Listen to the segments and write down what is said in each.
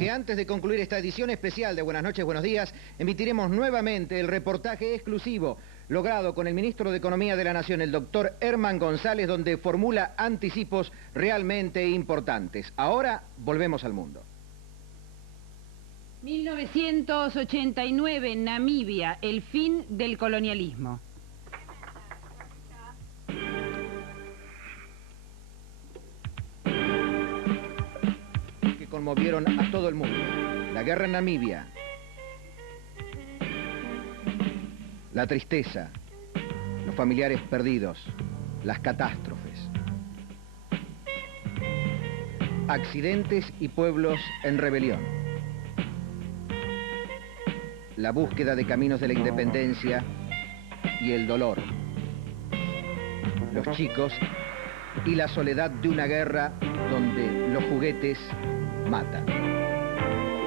que antes de concluir esta edición especial de Buenas noches, buenos días, emitiremos nuevamente el reportaje exclusivo logrado con el ministro de Economía de la Nación, el doctor Herman González, donde formula anticipos realmente importantes. Ahora volvemos al mundo. 1989, Namibia, el fin del colonialismo. Que conmovieron a todo el mundo. La guerra en Namibia. La tristeza. Los familiares perdidos. Las catástrofes. Accidentes y pueblos en rebelión. La búsqueda de caminos de la independencia y el dolor. Los chicos y la soledad de una guerra donde los juguetes matan.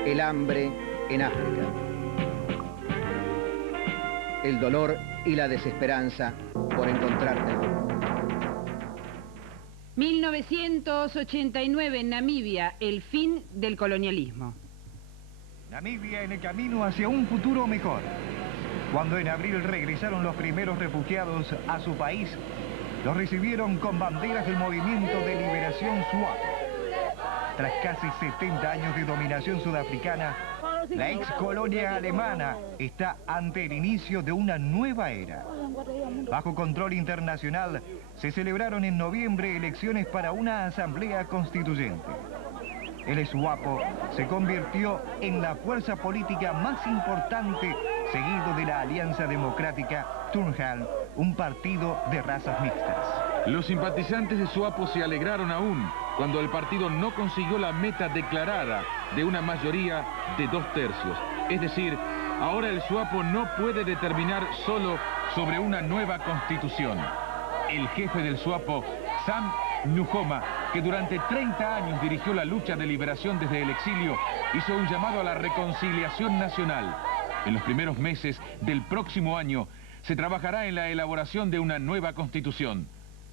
El hambre en África. El dolor y la desesperanza por encontrar mejor. 1989, Namibia, el fin del colonialismo. Namibia en el camino hacia un futuro mejor. Cuando en abril regresaron los primeros refugiados a su país, los recibieron con banderas del Movimiento de Liberación SWAPO. Tras casi 70 años de dominación sudafricana, la ex colonia alemana está ante el inicio de una nueva era. Bajo control internacional, se celebraron en noviembre elecciones para una asamblea constituyente. El SWAPO se convirtió en la fuerza política más importante, seguido de la Alianza Democrática Turnhal, un partido de razas mixtas. Los simpatizantes de SWAPO se alegraron aún cuando el partido no consiguió la meta declarada de una mayoría de 2/3. Es decir, ahora el SWAPO no puede determinar solo sobre una nueva constitución. El jefe del SWAPO, Sam Nujoma, que durante 30 años dirigió la lucha de liberación desde el exilio, hizo un llamado a la reconciliación nacional. En los primeros meses del próximo año se trabajará en la elaboración de una nueva constitución.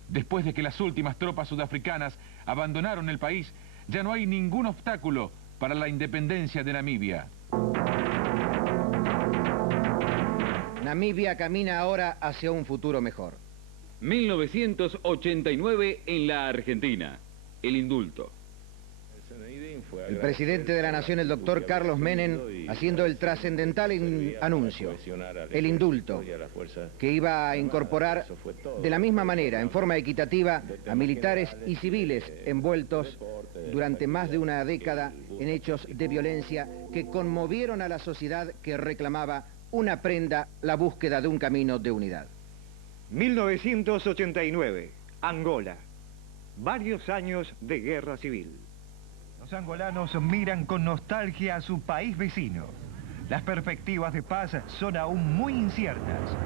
Después de que las últimas tropas sudafricanas abandonaron el país, ya no hay ningún obstáculo para la independencia de Namibia. Namibia camina ahora hacia un futuro mejor. 1989 en la Argentina. El indulto. El presidente de la Nación, el doctor Carlos Menem, haciendo el trascendental anuncio, el indulto, que iba a incorporar de la misma manera, en forma equitativa, a militares y civiles envueltos durante más de una década en hechos de violencia que conmovieron a la sociedad que reclamaba una prenda, la búsqueda de un camino de unidad. 1989, Angola. Varios años de guerra civil. Los angolanos miran con nostalgia a su país vecino. Las perspectivas de paz son aún muy inciertas.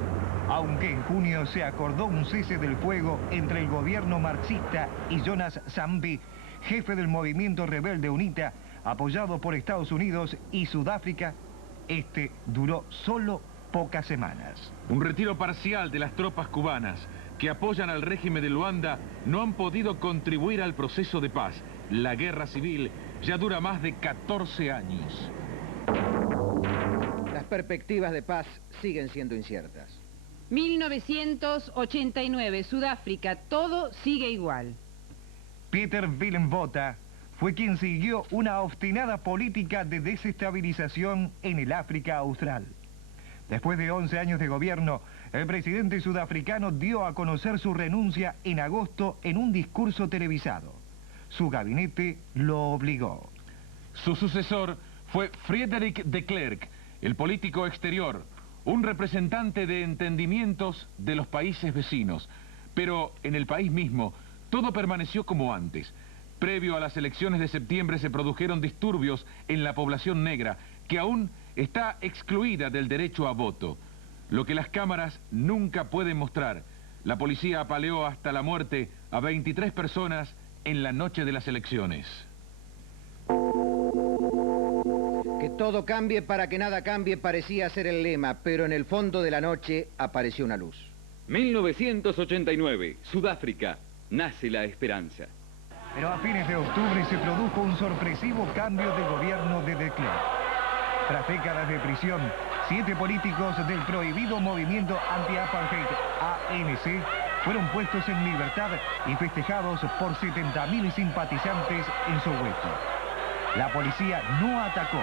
Aunque en junio se acordó un cese del fuego entre el gobierno marxista y Jonas Savimbi, jefe del movimiento rebelde UNITA, apoyado por Estados Unidos y Sudáfrica, este duró solo pocas semanas. Un retiro parcial de las tropas cubanas que apoyan al régimen de Luanda no han podido contribuir al proceso de paz. La guerra civil ya dura más de 14 años. Las perspectivas de paz siguen siendo inciertas. 1989, Sudáfrica, todo sigue igual. Peter Willem Botha fue quien siguió una obstinada política de desestabilización en el África Austral. Después de 11 años de gobierno, el presidente sudafricano dio a conocer su renuncia en agosto en un discurso televisado. Su gabinete lo obligó. Su sucesor fue Frederik de Klerk, el político exterior, un representante de entendimientos de los países vecinos. Pero en el país mismo, todo permaneció como antes. Previo a las elecciones de septiembre se produjeron disturbios en la población negra, que aún está excluida del derecho a voto. Lo que las cámaras nunca pueden mostrar. La policía apaleó hasta la muerte a 23 personas en la noche de las elecciones. Que todo cambie para que nada cambie parecía ser el lema, pero en el fondo de la noche apareció una luz. 1989, Sudáfrica, nace la esperanza. Pero a fines de octubre se produjo un sorpresivo cambio de gobierno de de Klerk. Tras décadas de prisión, 7 políticos del prohibido movimiento anti-apartheid ANC fueron puestos en libertad y festejados por 70.000 simpatizantes en Soweto. La policía no atacó,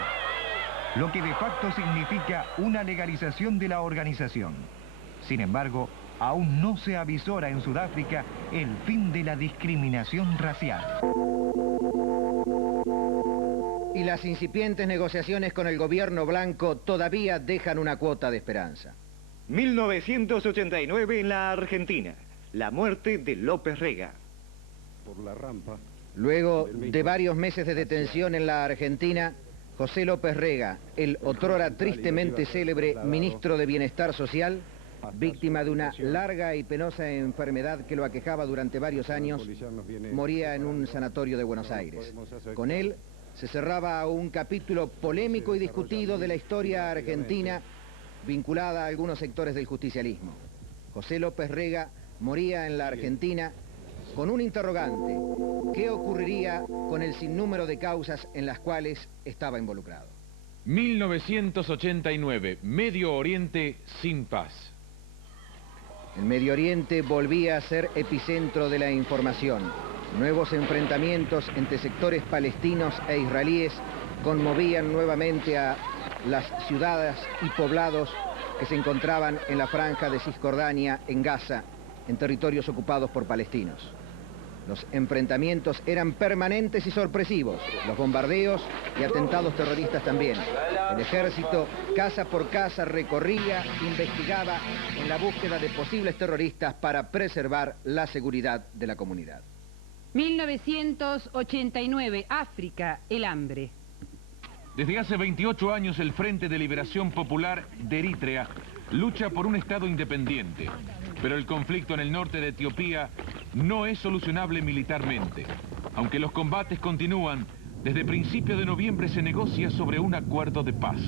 lo que de facto significa una legalización de la organización. Sin embargo, aún no se avisora en Sudáfrica el fin de la discriminación racial. Y las incipientes negociaciones con el gobierno blanco todavía dejan una cuota de esperanza. 1989 en la Argentina, la muerte de López Rega. Por la rampa. Luego de varios meses de detención en la Argentina, José López Rega, el otrora tristemente célebre ministro de Bienestar Social, víctima de una larga y penosa enfermedad que lo aquejaba durante varios años, moría en un sanatorio de Buenos Aires. Con él se cerraba un capítulo polémico y discutido de la historia argentina, vinculada a algunos sectores del justicialismo. José López Rega moría en la Argentina con un interrogante: ¿qué ocurriría con el sinnúmero de causas en las cuales estaba involucrado? 1989, Medio Oriente sin paz. El Medio Oriente volvía a ser epicentro de la información. Nuevos enfrentamientos entre sectores palestinos e israelíes conmovían nuevamente a las ciudades y poblados que se encontraban en la franja de Cisjordania, en Gaza, en territorios ocupados por palestinos. Los enfrentamientos eran permanentes y sorpresivos, los bombardeos y atentados terroristas también. El ejército, casa por casa, recorría, investigaba en la búsqueda de posibles terroristas para preservar la seguridad de la comunidad. 1989, África, el hambre. Desde hace 28 años el Frente de Liberación Popular de Eritrea lucha por un Estado independiente, pero el conflicto en el norte de Etiopía no es solucionable militarmente. Aunque los combates continúan, desde principios de noviembre se negocia sobre un acuerdo de paz.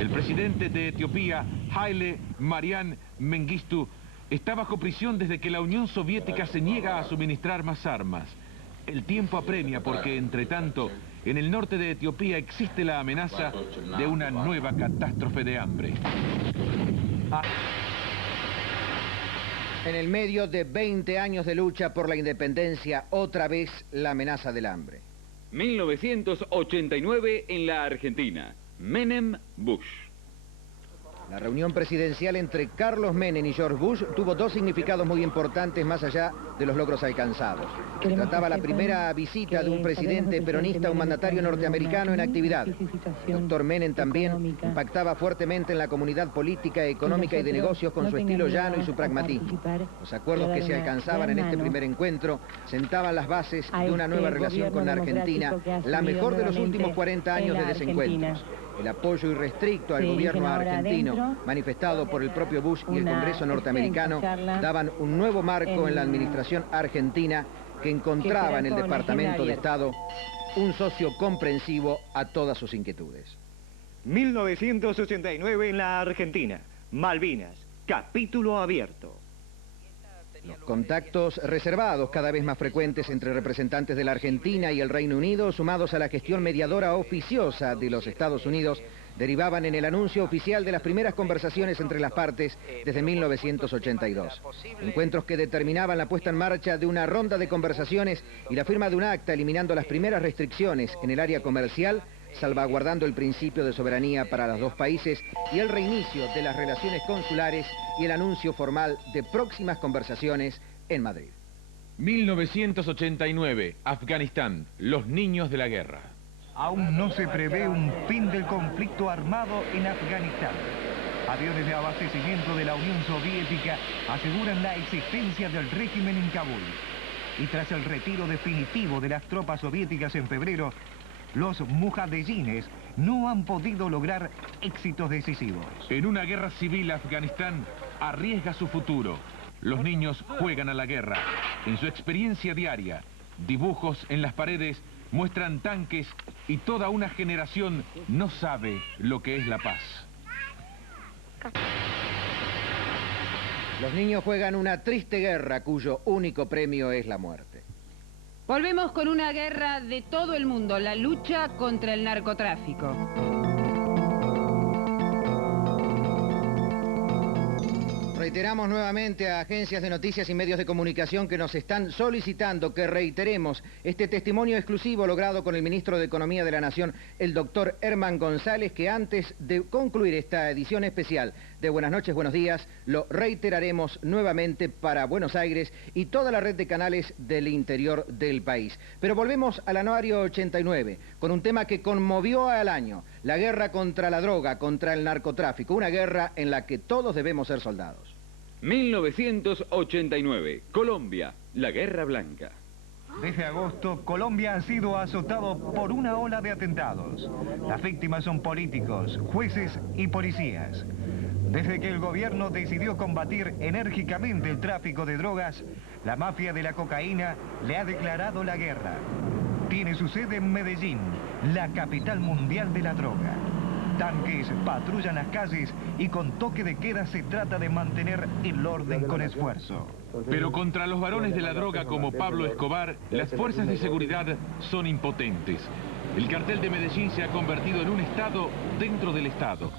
El presidente de Etiopía, Haile Mariam Mengistu, está bajo prisión desde que la Unión Soviética se niega a suministrar más armas. El tiempo apremia porque, entre tanto, en el norte de Etiopía existe la amenaza de una nueva catástrofe de hambre. En el medio de 20 años de lucha por la independencia, otra vez la amenaza del hambre. 1989 en la Argentina, Menem Bush. La reunión presidencial entre Carlos Menem y George Bush tuvo dos significados muy importantes más allá de los logros alcanzados. Se trataba la primera visita de un presidente peronista a un mandatario norteamericano en actividad. El doctor Menem también impactaba fuertemente en la comunidad política, económica y de negocios con su estilo llano y su pragmatismo. Los acuerdos que se alcanzaban en este primer encuentro sentaban las bases de una nueva relación con la Argentina, la mejor de los últimos 40 años de desencuentros. El apoyo irrestricto al gobierno argentino, manifestado por el propio Bush y el Congreso norteamericano, daban un nuevo marco en la administración argentina que encontraba en el Departamento de Estado un socio comprensivo a todas sus inquietudes. 1989 en la Argentina, Malvinas, capítulo abierto. Los contactos reservados cada vez más frecuentes entre representantes de la Argentina y el Reino Unido, sumados a la gestión mediadora oficiosa de los Estados Unidos, derivaban en el anuncio oficial de las primeras conversaciones entre las partes desde 1982. Encuentros que determinaban la puesta en marcha de una ronda de conversaciones y la firma de un acta eliminando las primeras restricciones en el área comercial, salvaguardando el principio de soberanía para los dos países y el reinicio de las relaciones consulares y el anuncio formal de próximas conversaciones en Madrid. 1989, Afganistán, los niños de la guerra. Aún no se prevé un fin del conflicto armado en Afganistán. Aviones de abastecimiento de la Unión Soviética aseguran la existencia del régimen en Kabul. Y tras el retiro definitivo de las tropas soviéticas en febrero, los mujahedines no han podido lograr éxitos decisivos. En una guerra civil, Afganistán arriesga su futuro. Los niños juegan a la guerra. En su experiencia diaria, dibujos en las paredes muestran tanques y toda una generación no sabe lo que es la paz. Los niños juegan una triste guerra cuyo único premio es la muerte. Volvemos con una guerra de todo el mundo, la lucha contra el narcotráfico. Reiteramos nuevamente a agencias de noticias y medios de comunicación que nos están solicitando que reiteremos este testimonio exclusivo logrado con el ministro de Economía de la Nación, el doctor Herman González, que antes de concluir esta edición especial de Buenas noches, buenos días, lo reiteraremos nuevamente para Buenos Aires y toda la red de canales del interior del país. Pero volvemos al anuario 89, con un tema que conmovió al año, la guerra contra la droga, contra el narcotráfico, una guerra en la que todos debemos ser soldados. 1989, Colombia, la Guerra Blanca. Desde agosto, Colombia ha sido azotado por una ola de atentados. Las víctimas son políticos, jueces y policías. Desde que el gobierno decidió combatir enérgicamente el tráfico de drogas, la mafia de la cocaína le ha declarado la guerra. Tiene su sede en Medellín, la capital mundial de la droga. Tanques patrullan las calles y con toque de queda se trata de mantener el orden con esfuerzo. Pero contra los varones de la droga como Pablo Escobar, las fuerzas de seguridad son impotentes. El cartel de Medellín se ha convertido en un estado dentro del estado.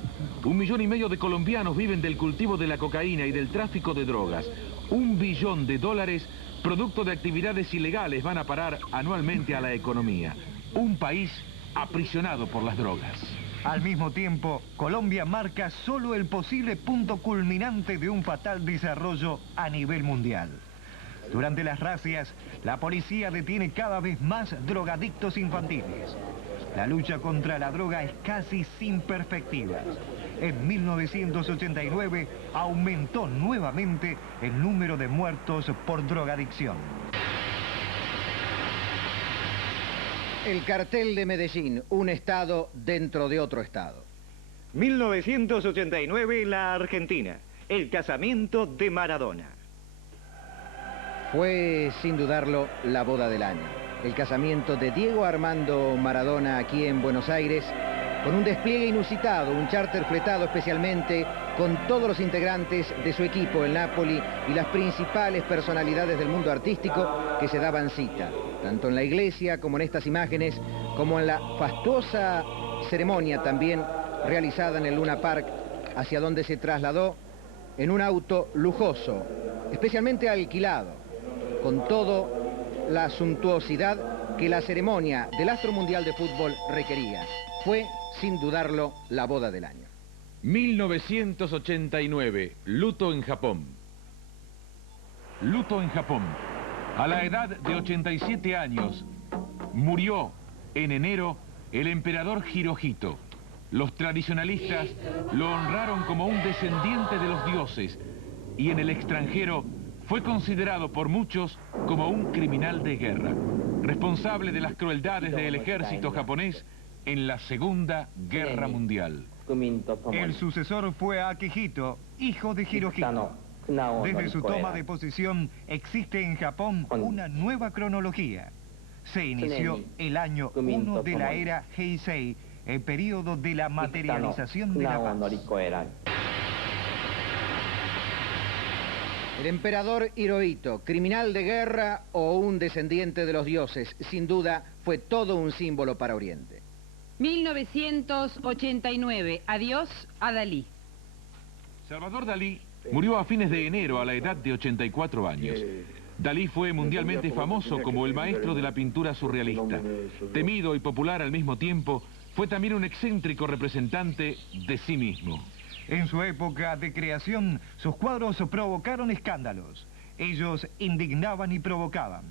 1,5 millones de colombianos viven del cultivo de la cocaína y del tráfico de drogas. $1 billón, producto de actividades ilegales, van a parar anualmente a la economía. Un país aprisionado por las drogas. Al mismo tiempo, Colombia marca solo el posible punto culminante de un fatal desarrollo a nivel mundial. Durante las razias, la policía detiene cada vez más drogadictos infantiles. La lucha contra la droga es casi sin perspectivas. En 1989 aumentó nuevamente el número de muertos por drogadicción. El cartel de Medellín, un estado dentro de otro estado. 1989, la Argentina, el casamiento de Maradona. Fue, sin dudarlo, la boda del año. El casamiento de Diego Armando Maradona aquí en Buenos Aires, con un despliegue inusitado, un charter fletado especialmente con todos los integrantes de su equipo, el Napoli, y las principales personalidades del mundo artístico que se daban cita, tanto en la iglesia como en estas imágenes, como en la fastuosa ceremonia también realizada en el Luna Park, hacia donde se trasladó en un auto lujoso, especialmente alquilado, con toda la suntuosidad que la ceremonia del astro mundial de fútbol requería. Fue, sin dudarlo, la boda del año. 1989, luto en Japón. Luto en Japón. A la edad de 87 años, murió en enero el emperador Hirohito. Los tradicionalistas lo honraron como un descendiente de los dioses y en el extranjero fue considerado por muchos como un criminal de guerra, responsable de las crueldades del ejército japonés en la Segunda Guerra Mundial. El sucesor fue Akihito, hijo de Hirohito. Desde su toma de posesión existe en Japón una nueva cronología. Se inició el año 1 de la era Heisei, el periodo de la materialización de la paz. El emperador Hirohito, criminal de guerra o un descendiente de los dioses, sin duda fue todo un símbolo para Oriente. 1989, adiós a Dalí. Salvador Dalí murió a fines de enero a la edad de 84 años. Dalí fue mundialmente famoso como el maestro de la pintura surrealista. Temido y popular al mismo tiempo, fue también un excéntrico representante de sí mismo. En su época de creación, sus cuadros provocaron escándalos. Ellos indignaban y provocaban.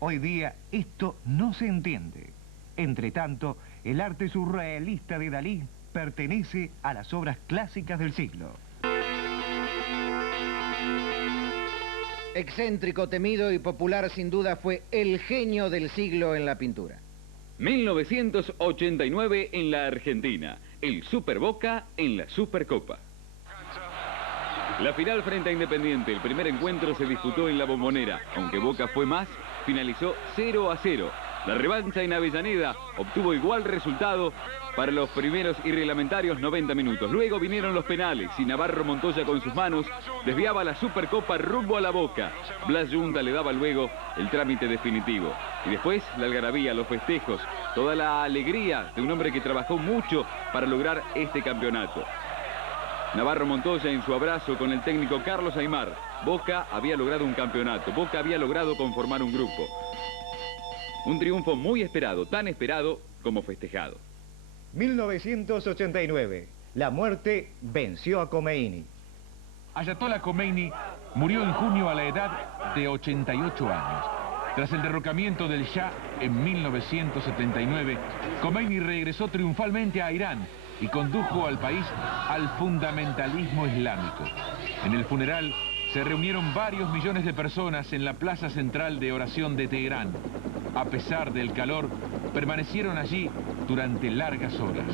Hoy día esto no se entiende. Entretanto, el arte surrealista de Dalí pertenece a las obras clásicas del siglo. Excéntrico, temido y popular, sin duda fue el genio del siglo en la pintura. 1989 en la Argentina, el Super Boca en la Supercopa. La final frente a Independiente, el primer encuentro se disputó en la Bombonera, aunque Boca fue más, finalizó 0-0. La revancha en Avellaneda obtuvo igual resultado para los primeros irreglamentarios 90 minutos. Luego vinieron los penales y Navarro Montoya con sus manos desviaba la Supercopa rumbo a la Boca. Blas Yunta le daba luego el trámite definitivo. Y después la algarabía, los festejos, toda la alegría de un hombre que trabajó mucho para lograr este campeonato. Navarro Montoya en su abrazo con el técnico Carlos Aimar. Boca había logrado un campeonato, Boca había logrado conformar un grupo. Un triunfo muy esperado, tan esperado como festejado. 1989. La muerte venció a Khomeini. Ayatollah Khomeini murió en junio a la edad de 88 años. Tras el derrocamiento del Shah en 1979, Khomeini regresó triunfalmente a Irán y condujo al país al fundamentalismo islámico. En el funeral se reunieron varios millones de personas en la plaza central de oración de Teherán. A pesar del calor, permanecieron allí durante largas horas.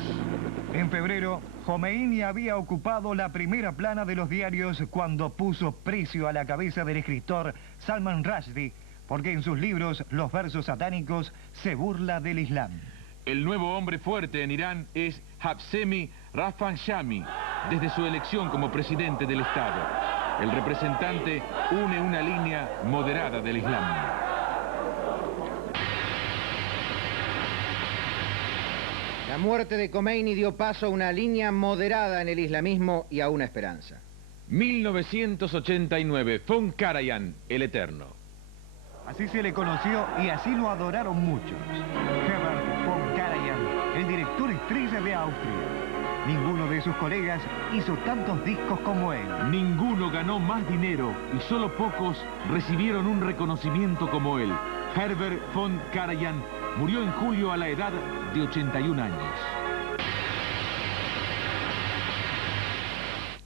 En febrero, Khomeini había ocupado la primera plana de los diarios cuando puso precio a la cabeza del escritor Salman Rushdie, porque en sus libros, los versos satánicos, se burla del Islam. El nuevo hombre fuerte en Irán es Habsemi Rafsanjani, desde su elección como presidente del Estado. El representante une una línea moderada del Islam. La muerte de Khomeini dio paso a una línea moderada en el islamismo y a una esperanza. 1989, von Karajan, el Eterno. Así se le conoció y así lo adoraron muchos. Herbert von Karajan, el director estrella de Austria. Ninguno de sus colegas hizo tantos discos como él. Ninguno ganó más dinero y solo pocos recibieron un reconocimiento como él. Herbert von Karajan murió en julio a la edad de 81 años.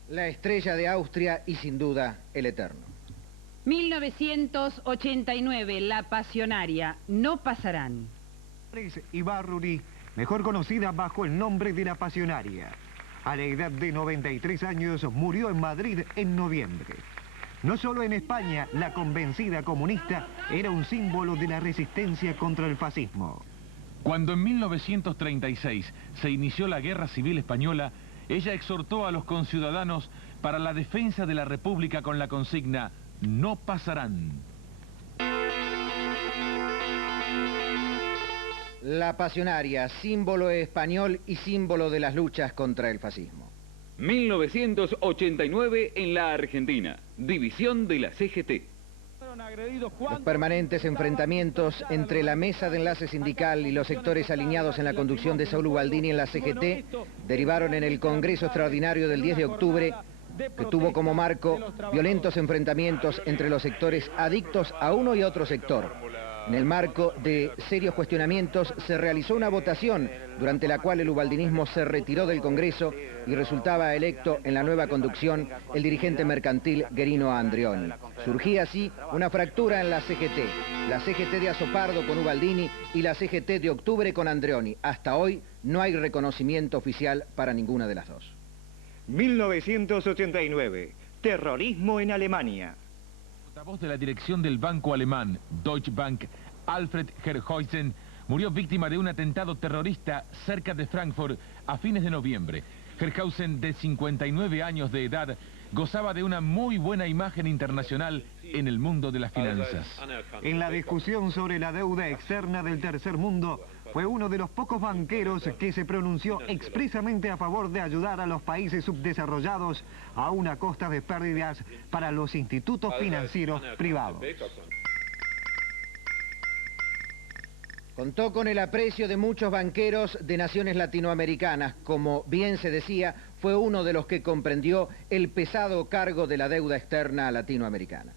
La estrella de Austria y sin duda el Eterno. 1989, La Pasionaria, No pasarán. Ibarruri, mejor conocida bajo el nombre de La Pasionaria. A la edad de 93 años murió en Madrid en noviembre. No solo en España, la convencida comunista era un símbolo de la resistencia contra el fascismo. Cuando en 1936 se inició la Guerra Civil Española, ella exhortó a los conciudadanos para la defensa de la República con la consigna "No pasarán". La Pasionaria, símbolo español y símbolo de las luchas contra el fascismo. 1989 en la Argentina, división de la CGT. Los permanentes enfrentamientos entre la mesa de enlace sindical y los sectores alineados en la conducción de Saúl Ubaldini en la CGT derivaron en el Congreso Extraordinario del 10 de octubre, que tuvo como marco violentos enfrentamientos entre los sectores adictos a uno y otro sector. En el marco de serios cuestionamientos se realizó una votación durante la cual el ubaldinismo se retiró del Congreso y resultaba electo en la nueva conducción el dirigente mercantil Guerino Andreoni. Surgía así una fractura en la CGT de Azopardo con Ubaldini y la CGT de Octubre con Andreoni. Hasta hoy no hay reconocimiento oficial para ninguna de las dos. 1989, terrorismo en Alemania. La voz de la dirección del banco alemán, Deutsche Bank, Alfred Herrhausen, murió víctima de un atentado terrorista cerca de Frankfurt a fines de noviembre. Herrhausen, de 59 años de edad, gozaba de una muy buena imagen internacional en el mundo de las finanzas. En la discusión sobre la deuda externa del tercer mundo, fue uno de los pocos banqueros que se pronunció expresamente a favor de ayudar a los países subdesarrollados a una costa de pérdidas para los institutos financieros privados. Contó con el aprecio de muchos banqueros de naciones latinoamericanas. Como bien se decía, fue uno de los que comprendió el pesado cargo de la deuda externa latinoamericana.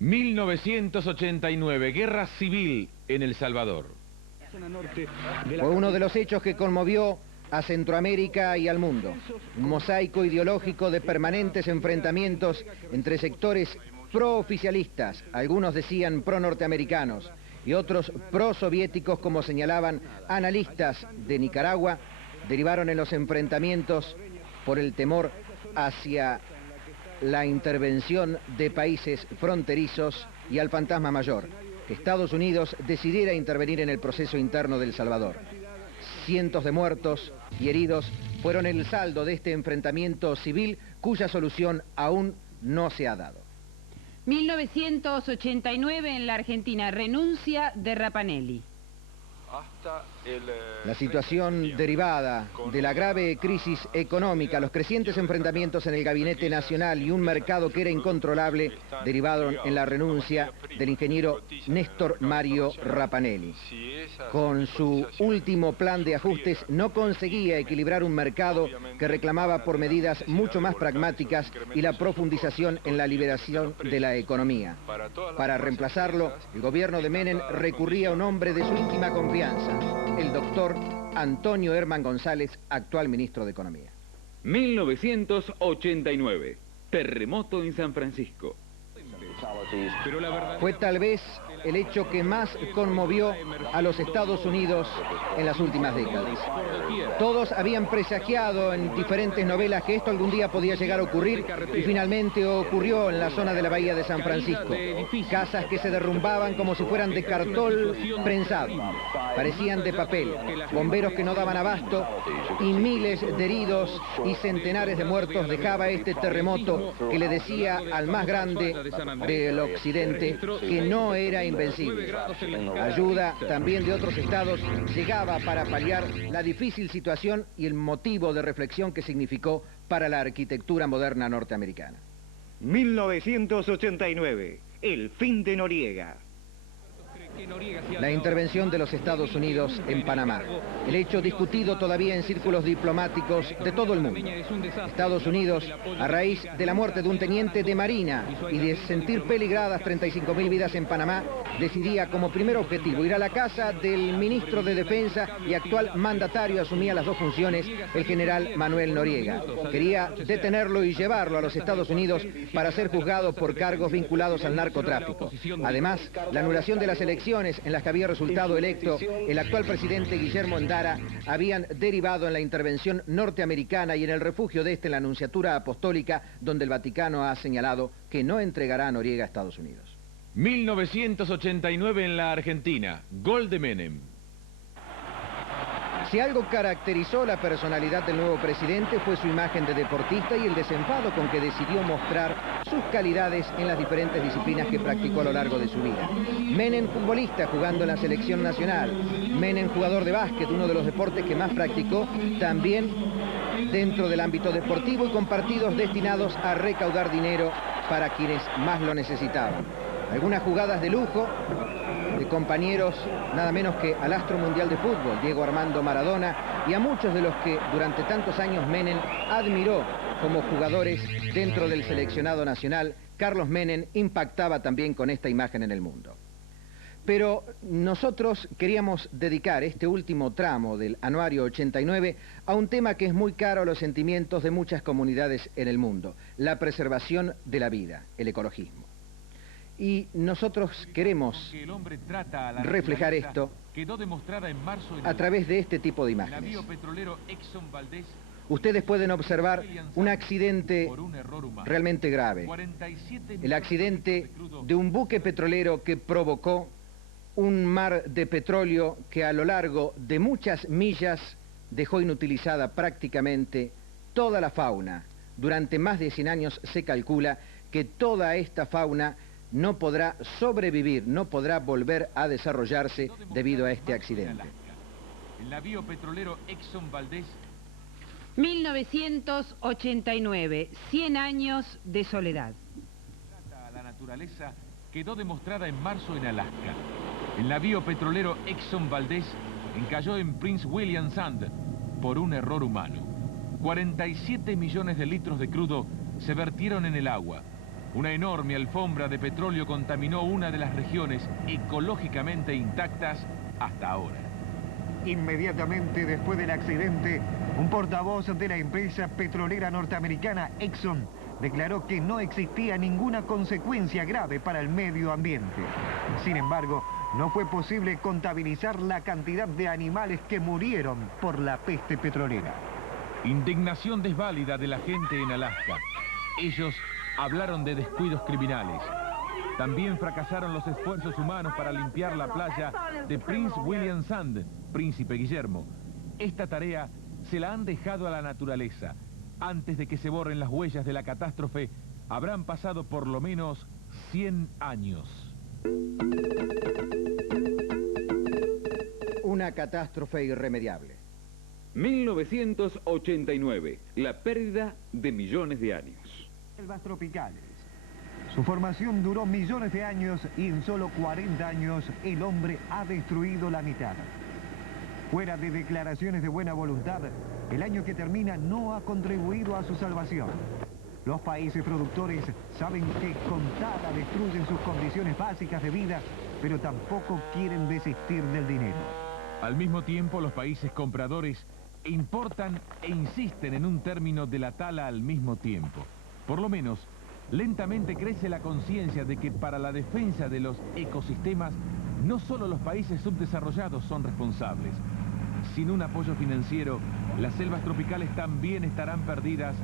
1989, Guerra Civil en El Salvador. Fue uno de los hechos que conmovió a Centroamérica y al mundo. Un mosaico ideológico de permanentes enfrentamientos entre sectores pro-oficialistas, algunos decían pro-norteamericanos, y otros pro-soviéticos, como señalaban analistas de Nicaragua, derivaron en los enfrentamientos por el temor hacia la intervención de países fronterizos y al fantasma mayor, que Estados Unidos decidiera intervenir en el proceso interno de El Salvador. Cientos de muertos y heridos fueron el saldo de este enfrentamiento civil cuya solución aún no se ha dado. 1989 en la Argentina, renuncia de Rapanelli. La situación derivada de la grave crisis económica, los crecientes enfrentamientos en el Gabinete Nacional y un mercado que era incontrolable derivaron en la renuncia del ingeniero Néstor Mario Rapanelli. Con su último plan de ajustes no conseguía equilibrar un mercado que reclamaba por medidas mucho más pragmáticas y la profundización en la liberación de la economía. Para reemplazarlo, el gobierno de Menem recurría a un hombre de su íntima confianza, el doctor Antonio Herman González, actual ministro de Economía. 1989, terremoto en San Francisco. Fue tal vez el hecho que más conmovió a los Estados Unidos en las últimas décadas. Todos habían presagiado en diferentes novelas que esto algún día podía llegar a ocurrir y finalmente ocurrió en la zona de la bahía de San Francisco. Casas que se derrumbaban como si fueran de cartón prensado, parecían de papel, bomberos que no daban abasto y miles de heridos y centenares de muertos dejaba este terremoto que le decía al más grande del occidente que no era invencible. Ayuda también de otros estados llegaba para paliar la difícil situación y el motivo de reflexión que significó para la arquitectura moderna norteamericana. 1989, el fin de Noriega. La intervención de los Estados Unidos en Panamá. El hecho discutido todavía en círculos diplomáticos de todo el mundo. Estados Unidos, a raíz de la muerte de un teniente de Marina y de sentir peligradas 35.000 vidas en Panamá, decidía como primer objetivo ir a la casa del ministro de Defensa y actual mandatario, asumía las dos funciones, el general Manuel Noriega. Quería detenerlo y llevarlo a los Estados Unidos para ser juzgado por cargos vinculados al narcotráfico. Además, la anulación de las elecciones en las que había resultado electo el actual presidente Guillermo Endara habían derivado en la intervención norteamericana y en el refugio de este en la Nunciatura Apostólica, donde el Vaticano ha señalado que no entregará a Noriega a Estados Unidos. 1989 en la Argentina, gol de Menem. Si algo caracterizó la personalidad del nuevo presidente fue su imagen de deportista y el desenfado con que decidió mostrar sus calidades en las diferentes disciplinas que practicó a lo largo de su vida. Menem, futbolista, jugando en la selección nacional. Menem, jugador de básquet, uno de los deportes que más practicó, también dentro del ámbito deportivo y con partidos destinados a recaudar dinero para quienes más lo necesitaban. Algunas jugadas de lujo de compañeros nada menos que al astro mundial de fútbol, Diego Armando Maradona, y a muchos de los que durante tantos años Menem admiró como jugadores dentro del seleccionado nacional. Carlos Menem impactaba también con esta imagen en el mundo. Pero nosotros queríamos dedicar este último tramo del anuario 89 a un tema que es muy caro a los sentimientos de muchas comunidades en el mundo, la preservación de la vida, el ecologismo. Y nosotros queremos reflejar esto a través de este tipo de imágenes. Ustedes pueden observar un accidente realmente grave. El accidente de un buque petrolero que provocó un mar de petróleo que a lo largo de muchas millas dejó inutilizada prácticamente toda la fauna. Durante más de 100 años se calcula que toda esta fauna no podrá sobrevivir, no podrá volver a desarrollarse debido a este accidente. El navío petrolero Exxon Valdez. 1989, 100 años de soledad. La naturaleza quedó demostrada en marzo en Alaska. El navío petrolero Exxon Valdez encalló en Prince William Sound por un error humano. 47 millones de litros de crudo se vertieron en el agua. Una enorme alfombra de petróleo contaminó una de las regiones ecológicamente intactas hasta ahora. Inmediatamente después del accidente, un portavoz de la empresa petrolera norteamericana Exxon declaró que no existía ninguna consecuencia grave para el medio ambiente. Sin embargo, no fue posible contabilizar la cantidad de animales que murieron por la peste petrolera. Indignación desválida de la gente en Alaska. Ellos hablaron de descuidos criminales. También fracasaron los esfuerzos humanos para limpiar la playa de Prince William Sound, Príncipe Guillermo. Esta tarea se la han dejado a la naturaleza. Antes de que se borren las huellas de la catástrofe, habrán pasado por lo menos 100 años. Una catástrofe irremediable. 1989, la pérdida de millones de años. Selvas tropicales. Su formación duró millones de años y en solo 40 años el hombre ha destruido la mitad. Fuera de declaraciones de buena voluntad, el año que termina no ha contribuido a su salvación. Los países productores saben que con tala destruyen sus condiciones básicas de vida, pero tampoco quieren desistir del dinero. Al mismo tiempo, los países compradores importan e insisten en un término de la tala al mismo tiempo. Por lo menos, lentamente crece la conciencia de que para la defensa de los ecosistemas, no solo los países subdesarrollados son responsables. Sin un apoyo financiero, las selvas tropicales también estarán perdidas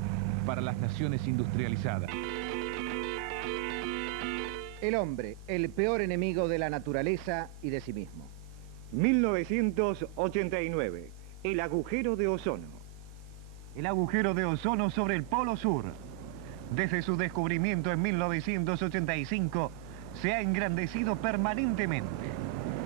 para las naciones industrializadas. El hombre, el peor enemigo de la naturaleza y de sí mismo. 1989, el agujero de ozono. El agujero de ozono sobre el Polo Sur. Desde su descubrimiento en 1985, se ha engrandecido permanentemente.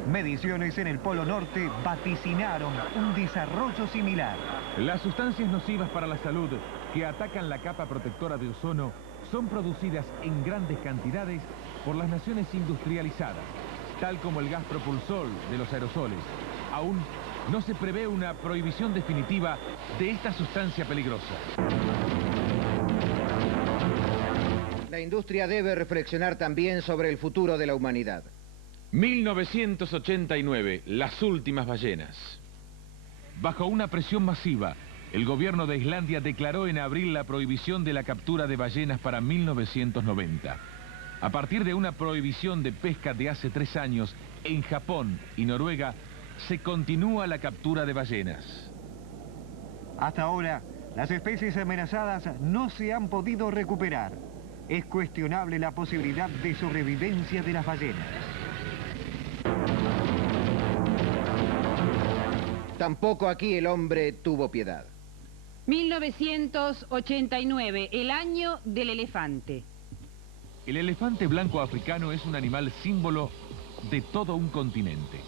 Mediciones en el Polo Norte vaticinaron un desarrollo similar. Las sustancias nocivas para la salud que atacan la capa protectora de ozono son producidas en grandes cantidades por las naciones industrializadas, tal como el gas propulsor de los aerosoles. Aún no se prevé una prohibición definitiva de esta sustancia peligrosa. La industria debe reflexionar también sobre el futuro de la humanidad. 1989, las últimas ballenas. Bajo una presión masiva, el gobierno de Islandia declaró en abril la prohibición de la captura de ballenas para 1990. A partir de una prohibición de pesca de hace 3 años, en Japón y Noruega, se continúa la captura de ballenas. Hasta ahora, las especies amenazadas no se han podido recuperar. Es cuestionable la posibilidad de sobrevivencia de las ballenas. Tampoco aquí el hombre tuvo piedad. 1989, el año del elefante. El elefante blanco africano es un animal símbolo de todo un continente.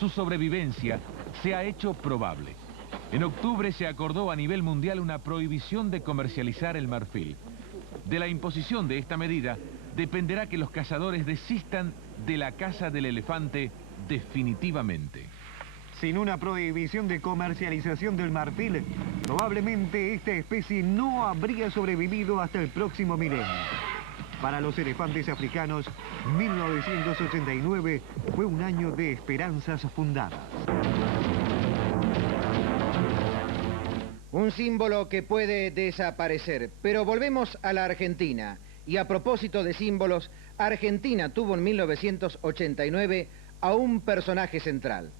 Su sobrevivencia se ha hecho probable. En octubre se acordó a nivel mundial una prohibición de comercializar el marfil. De la imposición de esta medida dependerá que los cazadores desistan de la caza del elefante definitivamente. Sin una prohibición de comercialización del marfil, probablemente esta especie no habría sobrevivido hasta el próximo milenio. Para los elefantes africanos, 1989 fue un año de esperanzas fundadas. Un símbolo que puede desaparecer. Pero volvemos a la Argentina. Y a propósito de símbolos, Argentina tuvo en 1989 a un personaje central.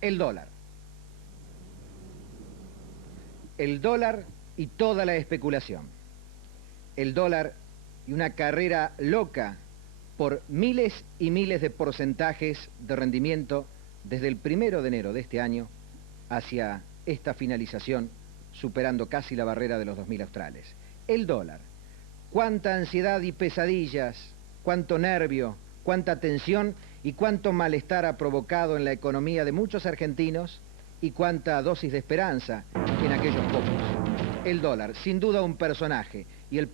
El dólar. El dólar y toda la especulación. El dólar y una carrera loca por miles y miles de porcentajes de rendimiento desde el 1 de enero de este año hacia esta finalización, superando casi la barrera de los 2.000 australes. El dólar. Cuánta ansiedad y pesadillas, cuánto nervio, cuánta tensión y cuánto malestar ha provocado en la economía de muchos argentinos y cuánta dosis de esperanza en aquellos pocos. El dólar, sin duda un personaje, y el